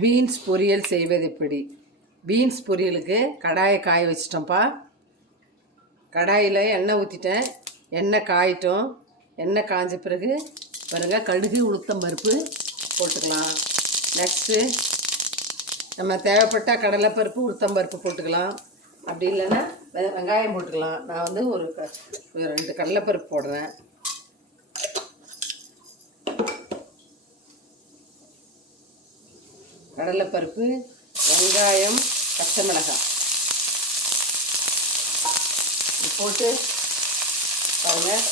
Beans பொரியல் செய்வது எப்படி? பீன்ஸ் பொரியலுக்கு கடாயை காய வச்சிட்டோம்ப்பா. கடாயில் எண்ணெய் ஊற்றிட்டேன். எண்ணெய் காயிட்டோம். எண்ணெய் காய்ஞ்ச பிறகு பாருங்கள், கடுகு உளுத்தம் பருப்பு போட்டுக்கலாம். நெக்ஸ்ட்டு நம்ம தேவைப்பட்டால் கடலைப்பருப்பு உளுத்தம் பருப்பு போட்டுக்கலாம். அப்படி இல்லைன்னா வெங்காயம் போட்டுக்கலாம். நான் வந்து ஒரு 2 கடலைப்பருப்பு போடுறேன். கடலைப்பருப்பு, வெங்காயம், பச்சை மிளகாய் போட்டு பாருங்கள்,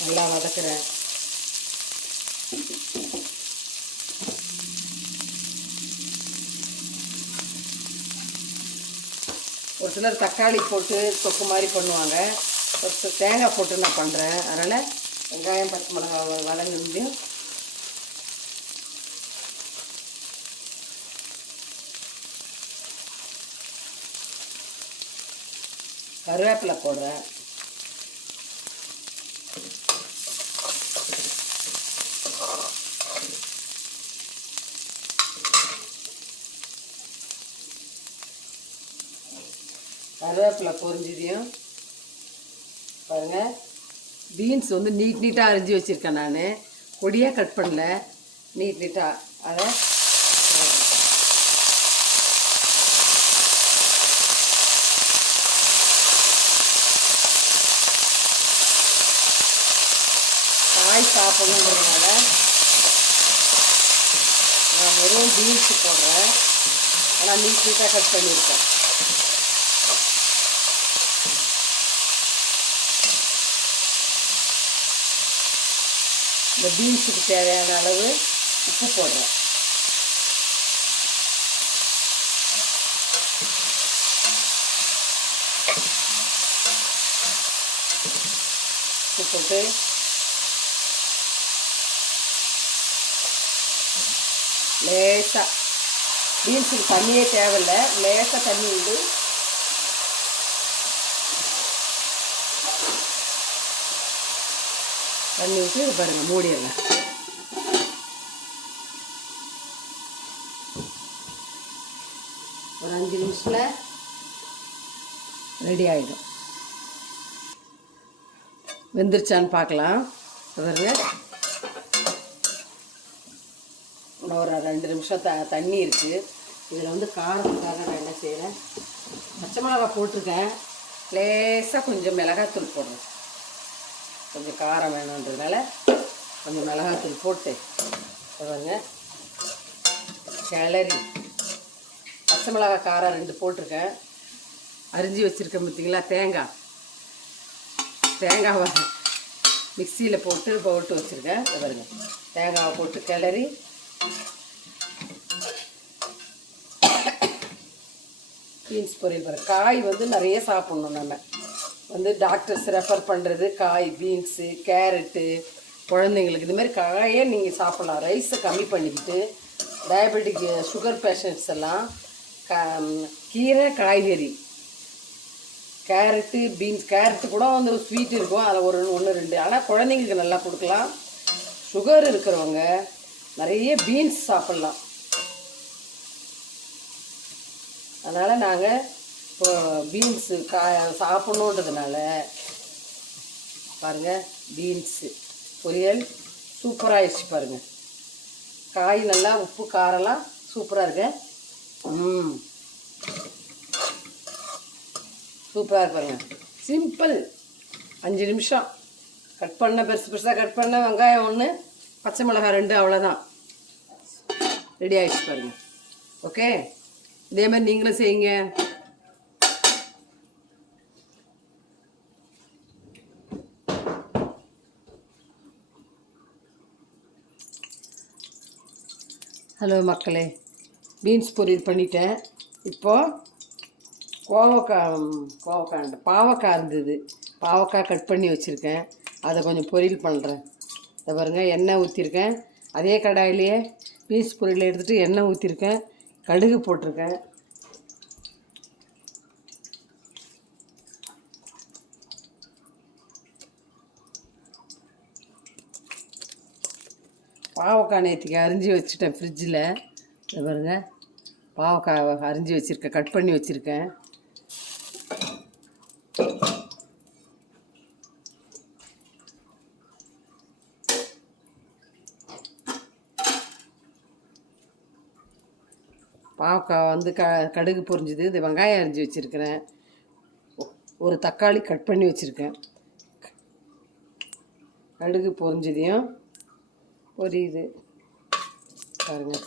நல்லா வதக்குறேன். ஒரு சிலர் தக்காளி போட்டு தொக்கு மாதிரி பண்ணுவாங்க. ஒரு சிலர் தேங்காய் போட்டு நான் பண்ணுறேன். அதனால் வெங்காயம் பச்சை மிளகாய் வதங்கியும் கருவேப்பிலை போடுறேன். கருவேப்பிலை பொரிஞ்சதையும் பாருங்கள், பீன்ஸ் வந்து நீட்டாக அரிஞ்சு வச்சுருக்கேன். நான் பொடியாக கட் பண்ணல, நீட்டாக. அதை காய் சாப்பிடணுங்கிறதுனால நான் வெறும் பீன்ஸ் போடுறேன். ஆனால் நீட்டாக கட் பண்ணியிருக்கேன். இந்த பீன்ஸுக்கு தேவையான அளவு உப்பு போடுறேன். உப்பு போட்டு லேசாக, பீன்ஸுக்கு தண்ணியே தேவையில்லை, லேசாக தண்ணி உண்டு. தண்ணி விட்டு இது பாருங்கள், மூடிடலாம். ஒரு 5 நிமிஷத்தில் ரெடி ஆகிடும். வெந்துருச்சான்னு பார்க்கலாம். பாருங்க, இன்னும் ஒரு 2 நிமிஷம் தண்ணி இருக்குது. இதில் வந்து காரத்துக்காக நான் என்ன செய்கிறேன், பச்சை மிளகாய் போட்டிருக்கேன். லேசாக கொஞ்சம் மிளகாத்தூள் போடுறேன். கொஞ்சம் காரம் வேணுன்றதுனால கொஞ்சம் மிளகாத்தூள் போட்டு பாருங்க, கிளறி. பச்சை மிளகாய் காரம் 2 போட்டிருக்கேன். அரிஞ்சு வச்சுருக்கேன் பார்த்தீங்களா, தேங்காவை மிக்சியில் போட்டு வச்சுருக்கேன். பாருங்க, தேங்காவை போட்டு கிளறி பீன்ஸ் பொரியல். பாருங்கள், காய் வந்து நிறைய சாப்பிட்ணும். நம்ம வந்து டாக்டர்ஸ் ரெஃபர் பண்ணுறது காய், பீன்ஸு, கேரட்டு, குழந்தைங்களுக்கு இது மாதிரி காயே நீங்கள் சாப்பிட்லாம். ரைஸை கம்மி பண்ணிக்கிட்டு டயபெட்டிக் சுகர் பேஷண்ட்ஸ் எல்லாம் கீரை, காய்கறி, கேரட்டு, பீன்ஸ். கேரட்டு கூட வந்து ஸ்வீட் இருக்கும், அதில் ஒரு 1-2. ஆனால் குழந்தைங்களுக்கு நல்லா கொடுக்கலாம். சுகர் இருக்கிறவங்க நிறைய பீன்ஸ் சாப்பிட்லாம். அதனால் நாங்கள் இப்போ பீன்ஸு சாப்பிட்ணுன்றதுனால பாருங்கள், பீன்ஸு பொரியல் சூப்பராகிடுச்சு. பாருங்கள், காய் நல்லா உப்பு காரெல்லாம் சூப்பராக இருக்கு. சூப்பராக இருக்கு. பாருங்கள், சிம்பிள். 5 நிமிஷம் கட் பண்ண, பெருசாக கட் பண்ண வெங்காயம் 1, பச்சை மிளகாய் 2, அவ்வளோதான், ரெடி ஆகிடுச்சு. பாருங்கள். ஓகே, இதே மாதிரி நீங்களும் செய்யுங்க. ஹலோ மக்களே, பீன்ஸ் பொரியல் பண்ணிட்டேன். இப்போது பாவக்காய் இருந்தது, பாவக்காய் கட் பண்ணி வச்சுருக்கேன். அதை கொஞ்சம் பொரியல் பண்ணுறேன். இதை பாருங்கள், எண்ணெய் ஊற்றிருக்கேன். அதே கடாயிலேயே பீன்ஸ் பொரியல் எடுத்துகிட்டு எண்ணெய் ஊற்றிருக்கேன். கடுகு போட்டிருக்கேன். பாவக்காய் நேற்றுக்கு அரிஞ்சு வச்சுட்டேன் ஃப்ரிட்ஜில். இது பாருங்கள், பாவக்காய் அரிஞ்சு வச்சுருக்கேன், கட் பண்ணி வச்சுருக்கேன். பாவக்காய் வந்து கடுகு பொரிஞ்சுது. இது வெங்காயம் அரிஞ்சு வச்சுருக்கிறேன். ஒரு தக்காளி கட் பண்ணி வச்சுருக்கேன். கடுகு பொரிஞ்சதையும் பொரியுது பாருங்கள்.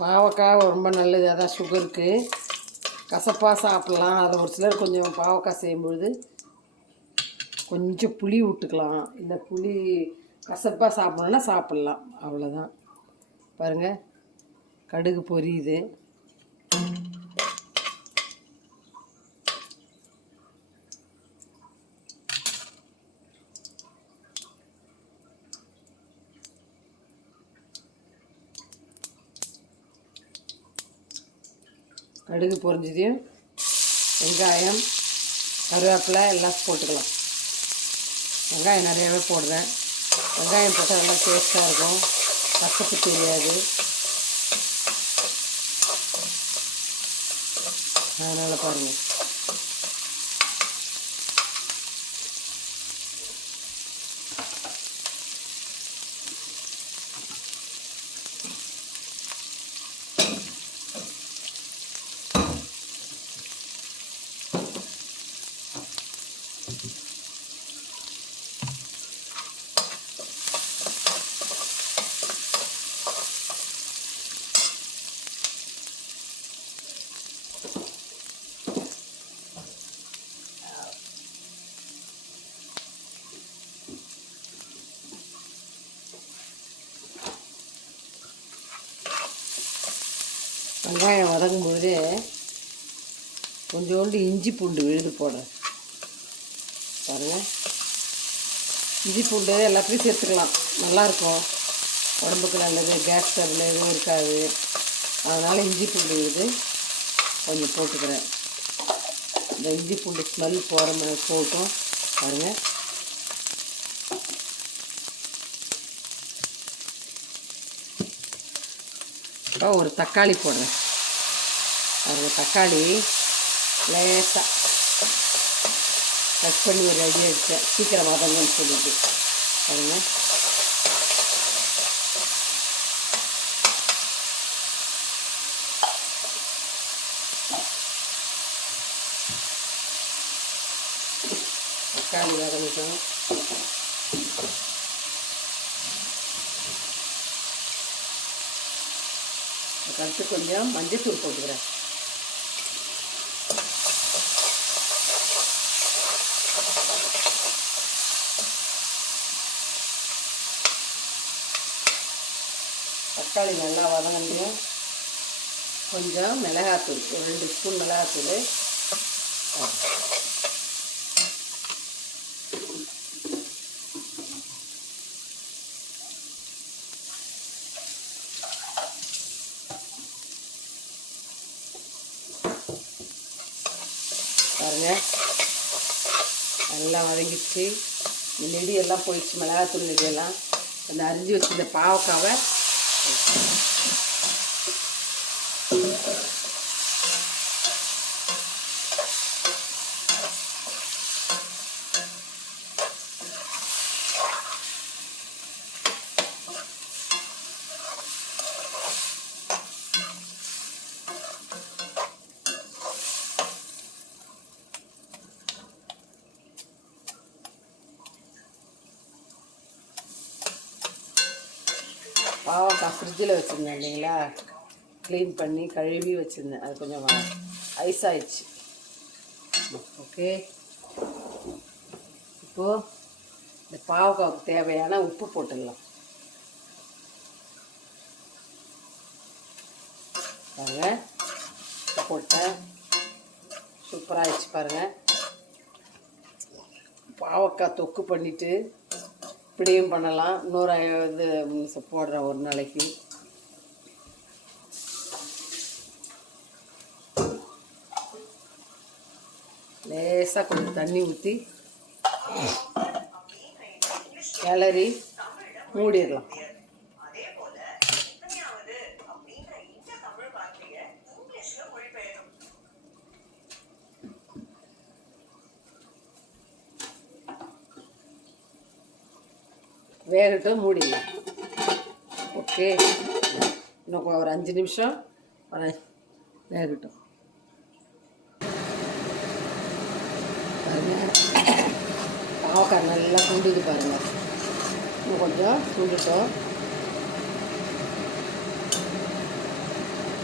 பாவக்காய் ரொம்ப நல்லது, அதான் சுகருக்கு. கசப்பாக சாப்பிட்லாம். அதை ஒரு சிலர் கொஞ்சம் பாவக்காய் செய்யும்பொழுது கொஞ்சம் புளி விட்டுக்கலாம். இந்த புளி கசப்பாக சாப்பிட்ணுன்னா சாப்பிட்லாம், அவ்வளோதான். பாருங்கள், கடுகு பொரியுது. கடுகு பொரிஞ்சதையும் வெங்காயம், கருவேப்பிலை எல்லாம் போட்டுக்கலாம். வெங்காயம் நிறையாவே போடுறேன். வெங்காயம் போட்டால் நல்லா டேஸ்ட்டாக இருக்கும், கசப்பு தெரியாது. அதனால் பாருங்கள். வெங்காயம் வதங்கும்போது கொஞ்சோண்டு இஞ்சி பூண்டு விழுது போடுறேன் பாருங்கள். இஞ்சி பூண்டு எல்லாத்தையும் சேர்த்துக்கலாம், நல்லாயிருக்கும், உடம்புக்கு நல்லது, கேஸ் ட்ரபிள் எதுவும் இருக்காது. அதனால் இஞ்சி பூண்டு விழுது கொஞ்சம் போட்டுக்கிறேன். இந்த இஞ்சி பூண்டு ஸ்மெல் போகிற மாதிரி போட்டும் பாருங்கள். இப்போ ஒரு தக்காளி போடுறேன். ஒரு தக்காளி லேசாக கட் பண்ணி ஒரு ரெடியாக எடுத்தேன், சீக்கிரம் வதங்கன்னு சொல்லிட்டு பாருங்க. தக்காளி வதங்கிட்டோம். அடுத்து கொஞ்சம் மஞ்சத்தூள் போட்டுக்கிறேன். தக்காளி நல்லா வதங்கியும் கொஞ்சம் மிளகாத்தூள், ஒரு 2 ஸ்பூன் மிளகாத்தூள். பாருங்க, நல்லா வதங்கிடுச்சு. இந்த நெடி எல்லாம் போயிடுச்சு, மிளகாத்தூள் நெடியெல்லாம். அந்த அரிஞ்சு வச்சு இந்த பாவக்காவை பாவக்காய் ஃப்ரிட்ஜில் வச்சுருந்தேன் இல்லைங்களா, க்ளீன் பண்ணி கழுவி வச்சுருந்தேன். அது கொஞ்சம் ஐஸ் ஆயிடுச்சு. ஓகே, இப்போது இந்த பாவக்காவுக்கு தேவையான உப்பு போட்டுடலாம். பாருங்கள், உப்பு போட்டேன், சூப்பராக ஆயிடுச்சு பாருங்கள். பாவக்காய் தொக்கு பண்ணிவிட்டு இப்படியும் பண்ணலாம். இன்னொரு இது போடுறேன் ஒரு நாளைக்கு. லேசாக கொஞ்சம் தண்ணி ஊற்றி கிளறி மூடிடலாம். வேகட்டும், மூடிடலாம். ஓகே, இன்னும் ஒரு 5 நிமிஷம் வேகட்டும். பாருங்கள், பாவக்காய் நல்லா சுண்டுது பாருங்கள். இன்னும் கொஞ்சம் சுண்டுட்டோம்.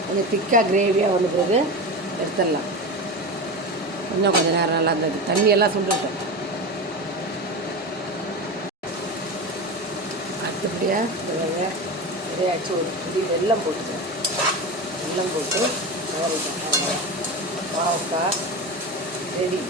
கொஞ்சம் திக்காக கிரேவியாக வந்த பிறகு எடுத்துடலாம். இன்னும் கொஞ்சம் நேரம் நல்லா இருந்தது. தண்ணியெல்லாம் சுண்டுட்டோம். அடுத்தபடியாக இதையாச்சும் ஒரு புடி வெல்லம் போட்டுட்டேன். வெல்லம் போட்டு பாவக்காய் ரெடி.